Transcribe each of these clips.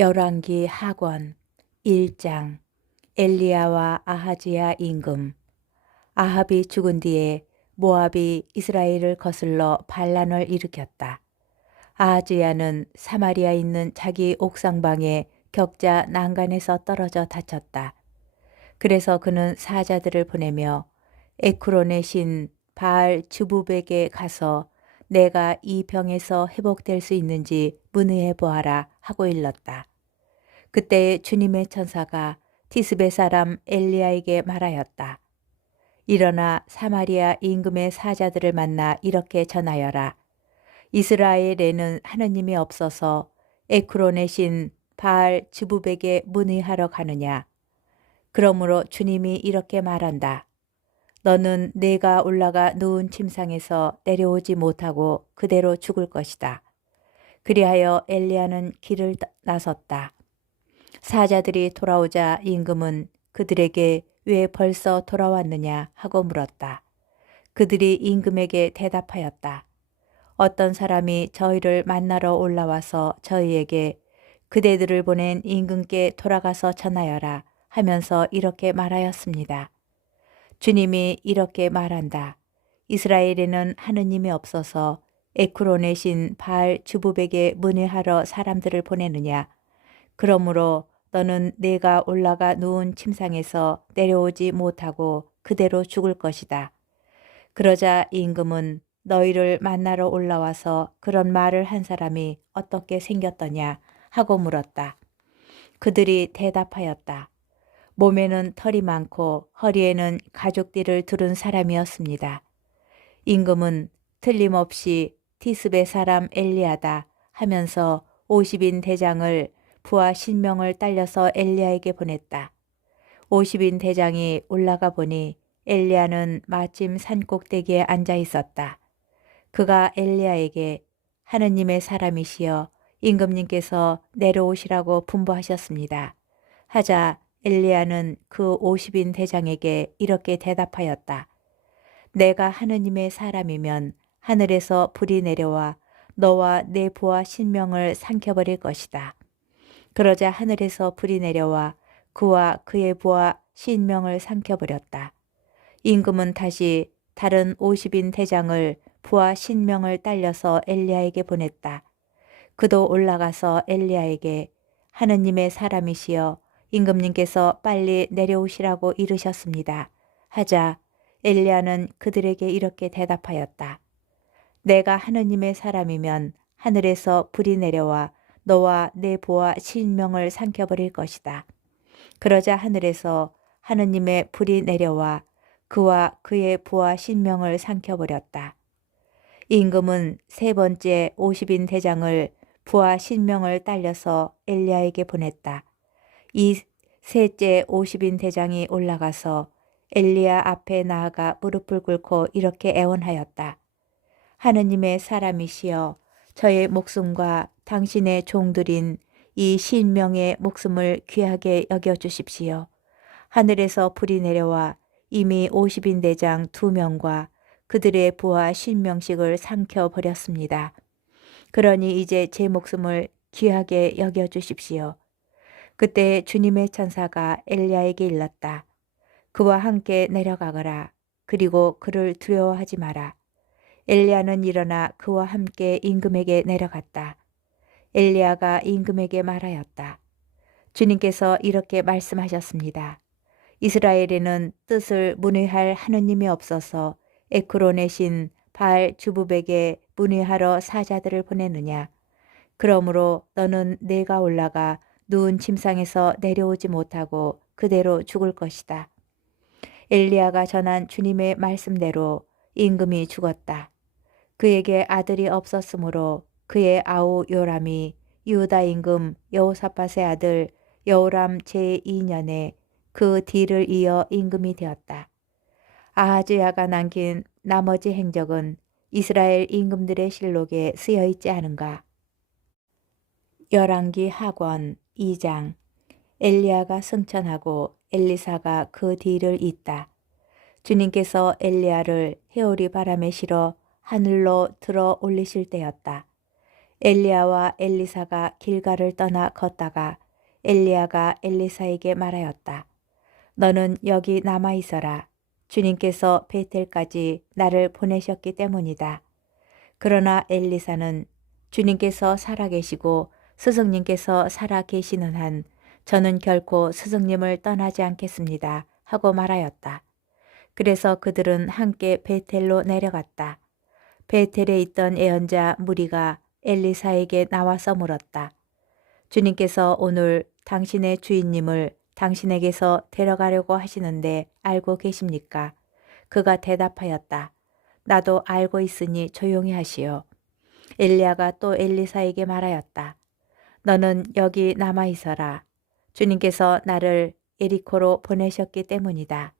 열왕기 하권 1장. 엘리야와 아하지야 임금. 아합이 죽은 뒤에 모압이 이스라엘을 거슬러 반란을 일으켰다. 아하지야는 사마리아에 있는 자기 옥상방에 격자 난간에서 떨어져 다쳤다. 그래서 그는 사자들을 보내며 에크론의 신 바알 즈부백에 가서 내가 이 병에서 회복될 수 있는지 문의해 보아라 하고 일렀다. 그때 주님의 천사가 티스베 사람 엘리야에게 말하였다. 일어나 사마리아 임금의 사자들을 만나 이렇게 전하여라. 이스라엘에는 하느님이 없어서 에크론의 신 바알 즈부백에 문의하러 가느냐. 그러므로 주님이 이렇게 말한다. 너는 내가 올라가 누운 침상에서 내려오지 못하고 그대로 죽을 것이다. 그리하여 엘리야는 길을 나섰다. 사자들이 돌아오자 임금은 그들에게 왜 벌써 돌아왔느냐 하고 물었다. 그들이 임금에게 대답하였다. 어떤 사람이 저희를 만나러 올라와서 저희에게 그대들을 보낸 임금께 돌아가서 전하여라 하면서 이렇게 말하였습니다. 주님이 이렇게 말한다. 이스라엘에는 하느님이 없어서 에크론의 신 바알 즈부백에 문의하러 사람들을 보내느냐. 그러므로 너는 내가 올라가 누운 침상에서 내려오지 못하고 그대로 죽을 것이다. 그러자 임금은 너희를 만나러 올라와서 그런 말을 한 사람이 어떻게 생겼더냐 하고 물었다. 그들이 대답하였다. 몸에는 털이 많고 허리에는 가죽띠를 두른 사람이었습니다. 임금은 틀림없이 티스베 사람 엘리야다 하면서 50인 대장을 부하 신명을 딸려서 엘리야에게 보냈다. 50인 대장이 올라가 보니 엘리야는 마침 산꼭대기에 앉아 있었다. 그가 엘리야에게 하느님의 사람이시여 임금님께서 내려오시라고 분부하셨습니다. 하자 엘리야는 그 50인 대장에게 이렇게 대답하였다. 내가 하느님의 사람이면 하늘에서 불이 내려와 너와 내 부하 신명을 삼켜버릴 것이다. 그러자 하늘에서 불이 내려와 그와 그의 부하 신명을 삼켜버렸다. 임금은 다시 다른 50인 대장을 부하 신명을 딸려서 엘리야에게 보냈다. 그도 올라가서 엘리야에게 하느님의 사람이시여 임금님께서 빨리 내려오시라고 이르셨습니다. 하자 엘리야는 그들에게 이렇게 대답하였다. 내가 하느님의 사람이면 하늘에서 불이 내려와 너와 내 부하 신명을 삼켜버릴 것이다. 그러자 하늘에서 하느님의 불이 내려와 그와 그의 부하 신명을 삼켜버렸다. 임금은 세 번째 50인 대장을 부하 신명을 딸려서 엘리야에게 보냈다. 이 셋째 50인 대장이 올라가서 엘리야 앞에 나아가 무릎을 꿇고 이렇게 애원하였다. 하느님의 사람이시여 저의 목숨과 당신의 종들인 이 신명의 목숨을 귀하게 여겨주십시오. 하늘에서 불이 내려와 이미 50인 대장 2명과 그들의 부하 신명씩을 삼켜버렸습니다. 그러니 이제 제 목숨을 귀하게 여겨주십시오. 그때 주님의 천사가 엘리야에게 일렀다. 그와 함께 내려가거라. 그리고 그를 두려워하지 마라. 엘리야는 일어나 그와 함께 임금에게 내려갔다. 엘리야가 임금에게 말하였다. 주님께서 이렇게 말씀하셨습니다. 이스라엘에는 뜻을 문의할 하느님이 없어서 에크론의 신 바알 즈부백에 문의하러 사자들을 보내느냐. 그러므로 너는 내가 올라가 누운 침상에서 내려오지 못하고 그대로 죽을 것이다. 엘리야가 전한 주님의 말씀대로 임금이 죽었다. 그에게 아들이 없었으므로 그의 아우 요람이 유다 임금 여호사밧의 아들 여호람 제2년에 그 뒤를 이어 임금이 되었다. 아하즈야가 남긴 나머지 행적은 이스라엘 임금들의 실록에 쓰여 있지 않은가. 열왕기 하권 2장. 엘리야가 승천하고 엘리사가 그 뒤를 잇다. 주님께서 엘리야를 해오리 바람에 실어 하늘로 들어 올리실 때였다. 엘리야와 엘리사가 길가를 떠나 걷다가 엘리야가 엘리사에게 말하였다. 너는 여기 남아 있어라. 주님께서 베텔까지 나를 보내셨기 때문이다. 그러나 엘리사는 주님께서 살아계시고 스승님께서 살아계시는 한 저는 결코 스승님을 떠나지 않겠습니다. 하고 말하였다. 그래서 그들은 함께 베텔로 내려갔다. 베텔에 있던 예언자 무리가 엘리사에게 나와서 물었다. 주님께서 오늘 당신의 주인님을 당신에게서 데려가려고 하시는데 알고 계십니까? 그가 대답하였다. 나도 알고 있으니 조용히 하시오. 엘리야가 또 엘리사에게 말하였다. 너는 여기 남아 있어라. 주님께서 나를 예리코로 보내셨기 때문이다.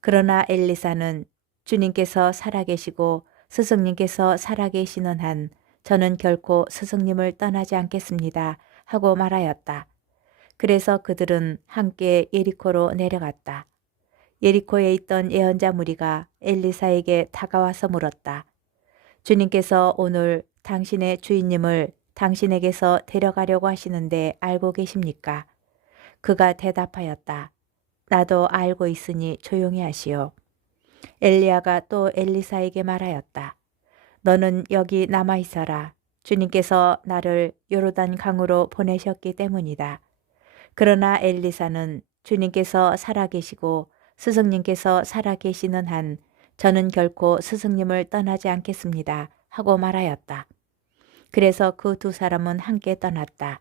그러나 엘리사는 주님께서 살아계시고 스승님께서 살아계시는 한 저는 결코 스승님을 떠나지 않겠습니다. 하고 말하였다. 그래서 그들은 함께 예리코로 내려갔다. 예리코에 있던 예언자 무리가 엘리사에게 다가와서 물었다. 주님께서 오늘 당신의 주인님을 당신에게서 데려가려고 하시는데 알고 계십니까? 그가 대답하였다. 나도 알고 있으니 조용히 하시오. 엘리야가 또 엘리사에게 말하였다. 너는 여기 남아 있어라. 주님께서 나를 요르단 강으로 보내셨기 때문이다. 그러나 엘리사는 주님께서 살아계시고 스승님께서 살아계시는 한 저는 결코 스승님을 떠나지 않겠습니다. 하고 말하였다. 그래서 그 두 사람은 함께 떠났다.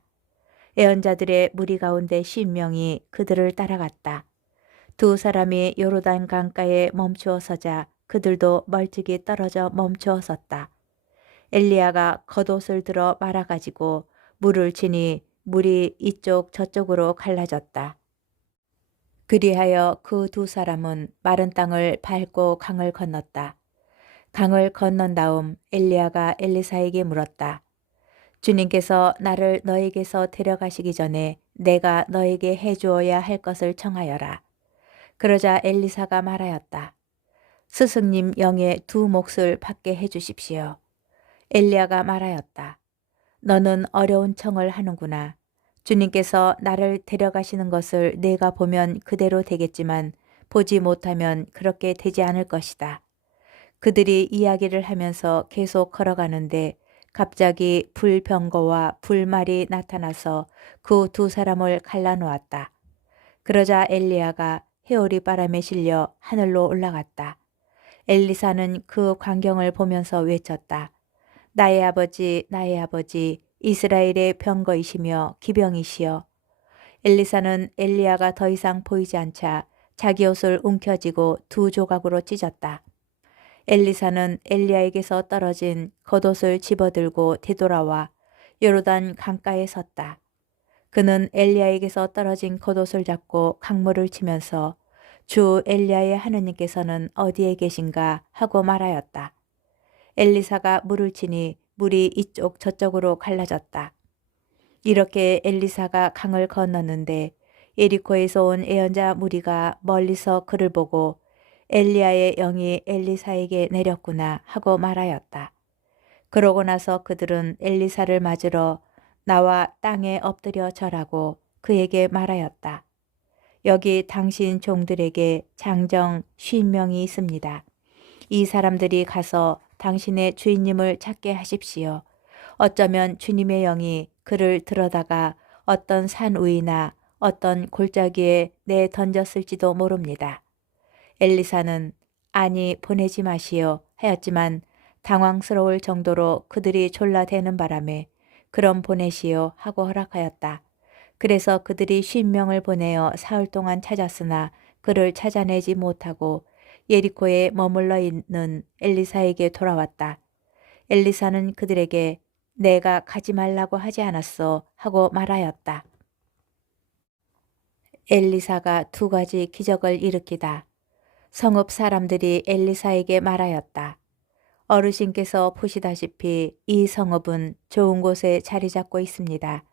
예언자들의 무리 가운데 10명이 그들을 따라갔다. 두 사람이 요르단 강가에 멈추어 서자 그들도 멀찍이 떨어져 멈추어 섰다. 엘리야가 겉옷을 들어 말아가지고 물을 치니 물이 이쪽 저쪽으로 갈라졌다. 그리하여 그 두 사람은 마른 땅을 밟고 강을 건넜다. 강을 건넌 다음 엘리야가 엘리사에게 물었다. 주님께서 나를 너에게서 데려가시기 전에 내가 너에게 해주어야 할 것을 청하여라. 그러자 엘리사가 말하였다. 스승님 영의 두 몫을 받게 해주십시오. 엘리야가 말하였다. 너는 어려운 청을 하는구나. 주님께서 나를 데려가시는 것을 내가 보면 그대로 되겠지만 보지 못하면 그렇게 되지 않을 것이다. 그들이 이야기를 하면서 계속 걸어가는데 갑자기 불병거와 불말이 나타나서 그 두 사람을 갈라놓았다. 그러자 엘리야가 해오리 바람에 실려 하늘로 올라갔다. 엘리사는 그 광경을 보면서 외쳤다. 나의 아버지, 나의 아버지, 이스라엘의 병거이시며 기병이시여. 엘리사는 엘리야가 더 이상 보이지 않자 자기 옷을 움켜쥐고 두 조각으로 찢었다. 엘리사는 엘리야에게서 떨어진 겉옷을 집어들고 되돌아와 요르단 강가에 섰다. 그는 엘리야에게서 떨어진 겉옷을 잡고 강물을 치면서 주 엘리야의 하느님께서는 어디에 계신가 하고 말하였다. 엘리사가 물을 치니 물이 이쪽 저쪽으로 갈라졌다. 이렇게 엘리사가 강을 건넜는데 예리코에서 온 예언자 무리가 멀리서 그를 보고 엘리야의 영이 엘리사에게 내렸구나 하고 말하였다. 그러고 나서 그들은 엘리사를 맞으러 나와 땅에 엎드려 절하고 그에게 말하였다. 여기 당신 종들에게 장정 50명이 있습니다. 이 사람들이 가서 당신의 주인님을 찾게 하십시오. 어쩌면 주님의 영이 그를 들어다가 어떤 산 위나 어떤 골짜기에 내 던졌을지도 모릅니다. 엘리사는 아니 보내지 마시오 하였지만 당황스러울 정도로 그들이 졸라대는 바람에 그럼 보내시오 하고 허락하였다. 그래서 그들이 50명을 보내어 사흘 동안 찾았으나 그를 찾아내지 못하고 예리코에 머물러 있는 엘리사에게 돌아왔다. 엘리사는 그들에게 내가 가지 말라고 하지 않았소 하고 말하였다. 엘리사가 두 가지 기적을 일으키다. 성읍 사람들이 엘리사에게 말하였다. 어르신께서 보시다시피 이 성읍은 좋은 곳에 자리 잡고 있습니다.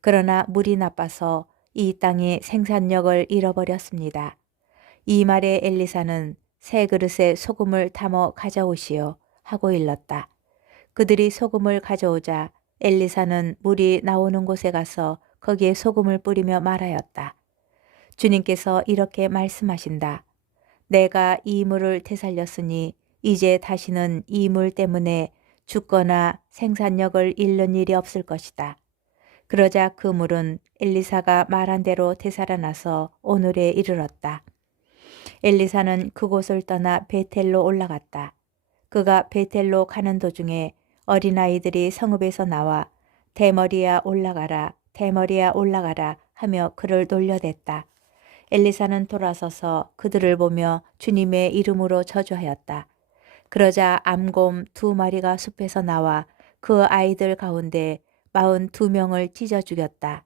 그러나 물이 나빠서 이 땅이 생산력을 잃어버렸습니다. 이 말에 엘리사는 새 그릇에 소금을 담아 가져오시오 하고 일렀다. 그들이 소금을 가져오자 엘리사는 물이 나오는 곳에 가서 거기에 소금을 뿌리며 말하였다. 주님께서 이렇게 말씀하신다. 내가 이 물을 되살렸으니 이제 다시는 이 물 때문에 죽거나 생산력을 잃는 일이 없을 것이다. 그러자 그 물은 엘리사가 말한 대로 되살아나서 오늘에 이르렀다. 엘리사는 그곳을 떠나 베텔로 올라갔다. 그가 베텔로 가는 도중에 어린아이들이 성읍에서 나와 대머리야 올라가라, 대머리야 올라가라 하며 그를 놀려댔다. 엘리사는 돌아서서 그들을 보며 주님의 이름으로 저주하였다. 그러자 암곰 2마리가 숲에서 나와 그 아이들 가운데 42명을 찢어 죽였다.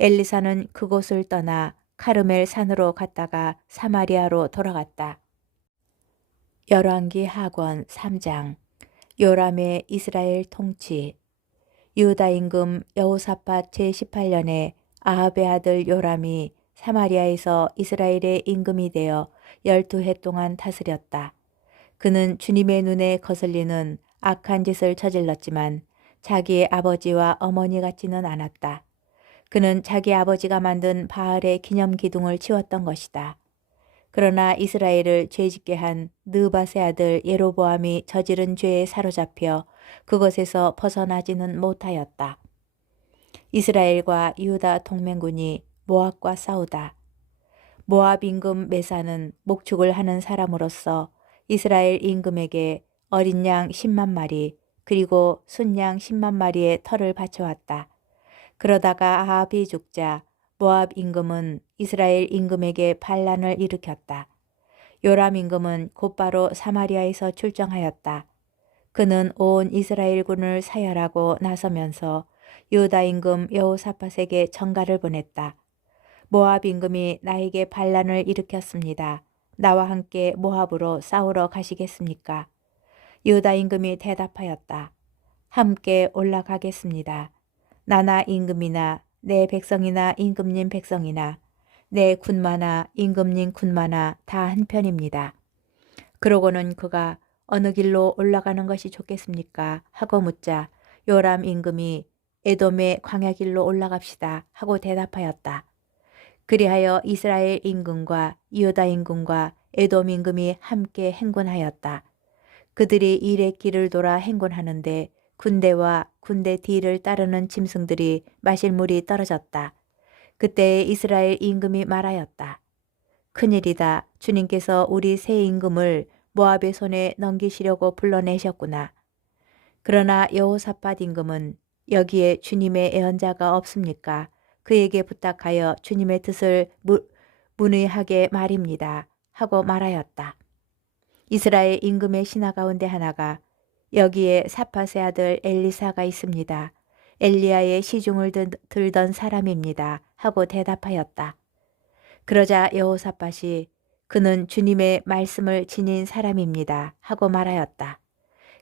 엘리사는 그곳을 떠나 카르멜 산으로 갔다가 사마리아로 돌아갔다. 열왕기 하권 3장. 요람의 이스라엘 통치. 유다 임금 여호사밧 제18년에 아합의 아들 요람이 사마리아에서 이스라엘의 임금이 되어 12해 동안 다스렸다. 그는 주님의 눈에 거슬리는 악한 짓을 저질렀지만 자기의 아버지와 어머니 같지는 않았다. 그는 자기 아버지가 만든 바알의 기념 기둥을 치웠던 것이다. 그러나 이스라엘을 죄짓게 한 느밧의 아들 예로보암이 저지른 죄에 사로잡혀 그것에서 벗어나지는 못하였다. 이스라엘과 유다 동맹군이 모압과 싸우다. 모압 임금 메사는 목축을 하는 사람으로서 이스라엘 임금에게 어린 양 10만 마리 그리고 순양 10만 마리의 털을 바쳐왔다. 그러다가 아합이 죽자 모압 임금은 이스라엘 임금에게 반란을 일으켰다. 요람 임금은 곧바로 사마리아에서 출정하였다. 그는 온 이스라엘군을 사열하고 나서면서 유다 임금 여호사밧에게 전가를 보냈다. 모압 임금이 나에게 반란을 일으켰습니다. 나와 함께 모압으로 싸우러 가시겠습니까? 유다 임금이 대답하였다. 함께 올라가겠습니다. 나나 임금이나 내 백성이나 임금님 백성이나 내 군마나 임금님 군마나 다 한편입니다. 그러고는 그가 어느 길로 올라가는 것이 좋겠습니까? 하고 묻자 요람 임금이 에돔의 광야길로 올라갑시다 하고 대답하였다. 그리하여 이스라엘 임금과 유다 임금과 에돔 임금이 함께 행군하였다. 그들이 일의 길을 돌아 행군하는데 군대와 군대 뒤를 따르는 짐승들이 마실 물이 떨어졌다. 그때 이스라엘 임금이 말하였다. 큰일이다. 주님께서 우리 새 임금을 모압의 손에 넘기시려고 불러내셨구나. 그러나 여호사밧 임금은 여기에 주님의 예언자가 없습니까? 그에게 부탁하여 주님의 뜻을 문의하게 말입니다. 하고 말하였다. 이스라엘 임금의 신하 가운데 하나가 여기에 사밧의 아들 엘리사가 있습니다. 엘리야의 시중을 들던 사람입니다. 하고 대답하였다. 그러자 여호사밧이 그는 주님의 말씀을 지닌 사람입니다. 하고 말하였다.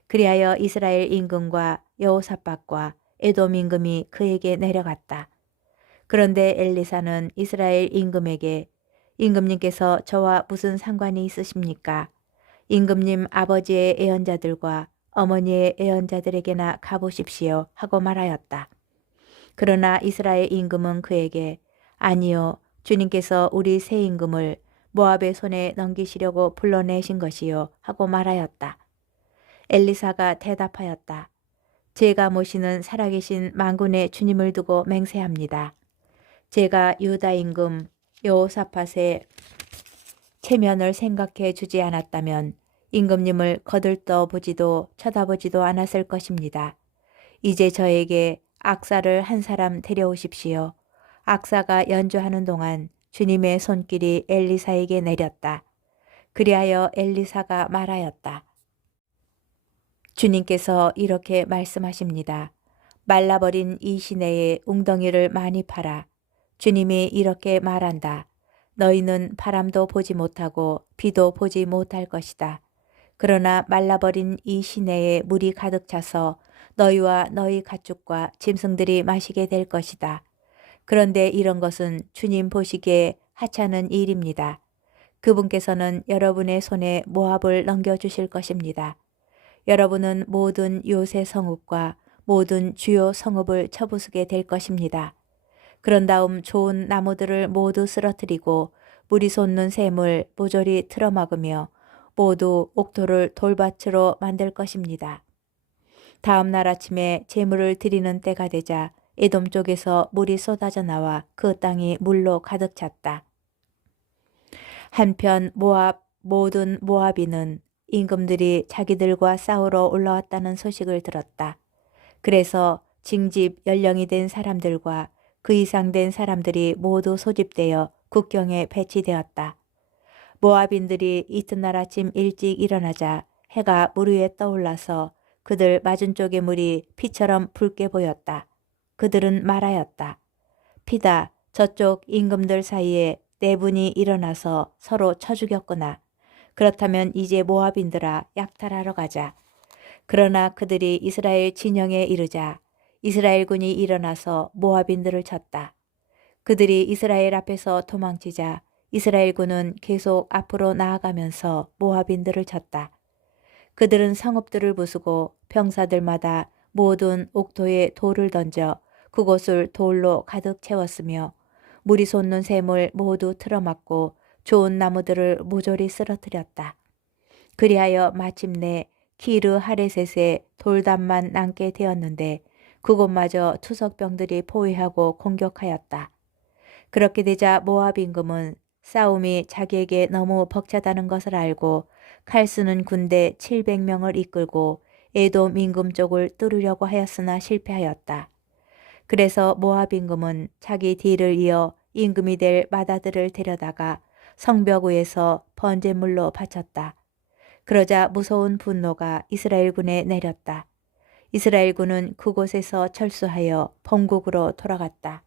그리하여 이스라엘 임금과 여호사밧과 에돔 임금이 그에게 내려갔다. 그런데 엘리사는 이스라엘 임금에게 임금님께서 저와 무슨 상관이 있으십니까? 임금님 아버지의 예언자들과 어머니의 예언자들에게나 가보십시오 하고 말하였다. 그러나 이스라엘 임금은 그에게 아니요 주님께서 우리 새 임금을 모압의 손에 넘기시려고 불러내신 것이요 하고 말하였다. 엘리사가 대답하였다. 제가 모시는 살아계신 만군의 주님을 두고 맹세합니다. 제가 유다 임금 여호사밧의 체면을 생각해 주지 않았다면 임금님을 거들떠 보지도 쳐다보지도 않았을 것입니다. 이제 저에게 악사를 한 사람 데려오십시오. 악사가 연주하는 동안 주님의 손길이 엘리사에게 내렸다. 그리하여 엘리사가 말하였다. 주님께서 이렇게 말씀하십니다. 말라버린 이 시내에 웅덩이를 많이 파라. 주님이 이렇게 말한다. 너희는 바람도 보지 못하고 비도 보지 못할 것이다. 그러나 말라버린 이 시내에 물이 가득 차서 너희와 너희 가축과 짐승들이 마시게 될 것이다. 그런데 이런 것은 주님 보시기에 하찮은 일입니다. 그분께서는 여러분의 손에 모압을 넘겨주실 것입니다. 여러분은 모든 요새 성읍과 모든 주요 성읍을 쳐부수게 될 것입니다. 그런 다음 좋은 나무들을 모두 쓰러뜨리고 물이 솟는 샘을 모조리 틀어막으며 모두 옥토를 돌밭으로 만들 것입니다. 다음 날 아침에 제물을 드리는 때가 되자 에돔 쪽에서 물이 쏟아져 나와 그 땅이 물로 가득 찼다. 한편 모든 모압인은 임금들이 자기들과 싸우러 올라왔다는 소식을 들었다. 그래서 징집 연령이 된 사람들과 그 이상 된 사람들이 모두 소집되어 국경에 배치되었다. 모압인들이 이튿날 아침 일찍 일어나자 해가 물 위에 떠올라서 그들 맞은 쪽의 물이 피처럼 붉게 보였다. 그들은 말하였다. 피다. 저쪽 임금들 사이에 네 분이 일어나서 서로 쳐 죽였구나. 그렇다면 이제 모압인들아 약탈하러 가자. 그러나 그들이 이스라엘 진영에 이르자 이스라엘군이 일어나서 모압인들을 쳤다. 그들이 이스라엘 앞에서 도망치자 이스라엘군은 계속 앞으로 나아가면서 모압인들을 쳤다. 그들은 성읍들을 부수고 병사들마다 모든 옥토에 돌을 던져 그곳을 돌로 가득 채웠으며 물이 솟는 샘을 모두 틀어막고 좋은 나무들을 모조리 쓰러뜨렸다. 그리하여 마침내 키르 하레셋에 돌담만 남게 되었는데 그곳마저 투석병들이 포위하고 공격하였다. 그렇게 되자 모압 임금은 싸움이 자기에게 너무 벅차다는 것을 알고 칼 쓰는 군대 700명을 이끌고 에돔 임금 쪽을 뚫으려고 하였으나 실패하였다. 그래서 모압 임금은 자기 뒤를 이어 임금이 될 마다들을 데려다가 성벽 위에서 번제물로 바쳤다. 그러자 무서운 분노가 이스라엘군에 내렸다. 이스라엘군은 그곳에서 철수하여 본국으로 돌아갔다.